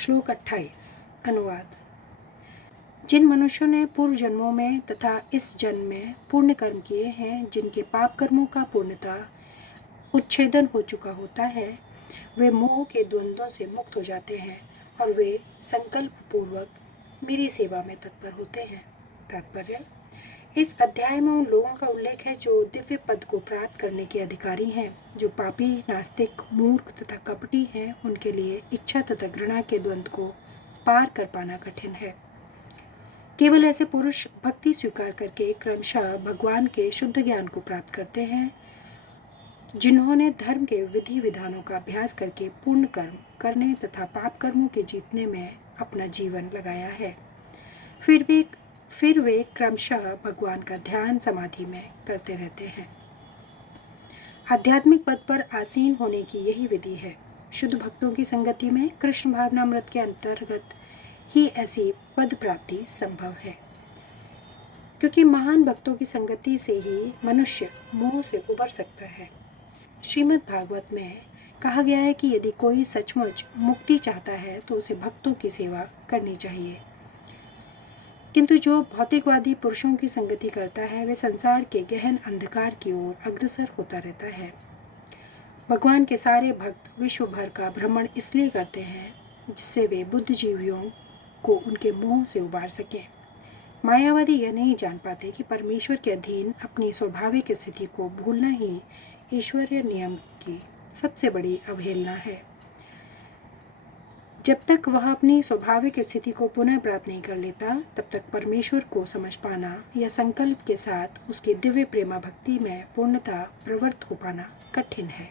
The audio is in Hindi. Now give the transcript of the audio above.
श्लोक 28 अनुवाद। जिन मनुष्यों ने पूर्व जन्मों में तथा इस जन्म में पुण्य कर्म किए हैं, जिनके पाप कर्मों का पूर्णतः उच्छेदन हो चुका होता है, वे मोह के द्वंद्वों से मुक्त हो जाते हैं और वे संकल्प पूर्वक मेरी सेवा में तत्पर होते हैं। तात्पर्य: इस अध्याय में उन लोगों का उल्लेख है जो दिव्य पद को प्राप्त करने के अधिकारी हैं। जो पापी, नास्तिक, मूर्ख तथा कपटी हैं, उनके लिए इच्छा तथा घृणा के द्वंद्व को पार कर पाना कठिन है। केवल ऐसे पुरुष भक्ति स्वीकार करके क्रमशः भगवान के शुद्ध ज्ञान को प्राप्त करते हैं, जिन्होंने धर्म के विधि विधानों का अभ्यास करके पुण्य कर्म करने तथा पाप कर्मों के जीतने में अपना जीवन लगाया है। फिर वे क्रमशः भगवान का ध्यान समाधि में करते रहते हैं। आध्यात्मिक पद पर आसीन होने की यही विधि है। शुद्ध भक्तों की संगति में कृष्ण भावनामृत के अंतर्गत ही ऐसी पद प्राप्ति संभव है, क्योंकि महान भक्तों की संगति से ही मनुष्य मोह से उबर सकता है। श्रीमद् भागवत में कहा गया है कि यदि कोई सचमुच मुक्ति चाहता है तो उसे भक्तों की सेवा करनी चाहिए, किंतु जो भौतिकवादी पुरुषों की संगति करता है, वे संसार के गहन अंधकार की ओर अग्रसर होता रहता है। भगवान के सारे भक्त विश्व भर का भ्रमण इसलिए करते हैं जिससे वे बुद्धिजीवियों को उनके मोह से उबार सकें। मायावादी यह नहीं जान पाते कि परमेश्वर के अधीन अपनी स्वाभाविक स्थिति को भूलना ही ईश्वरीय नियम की सबसे बड़ी अवहेलना है। जब तक वह अपनी स्वाभाविक स्थिति को पुनः प्राप्त नहीं कर लेता, तब तक परमेश्वर को समझ पाना या संकल्प के साथ उसकी दिव्य प्रेमा भक्ति में पूर्णतः प्रवृत्त हो पाना कठिन है।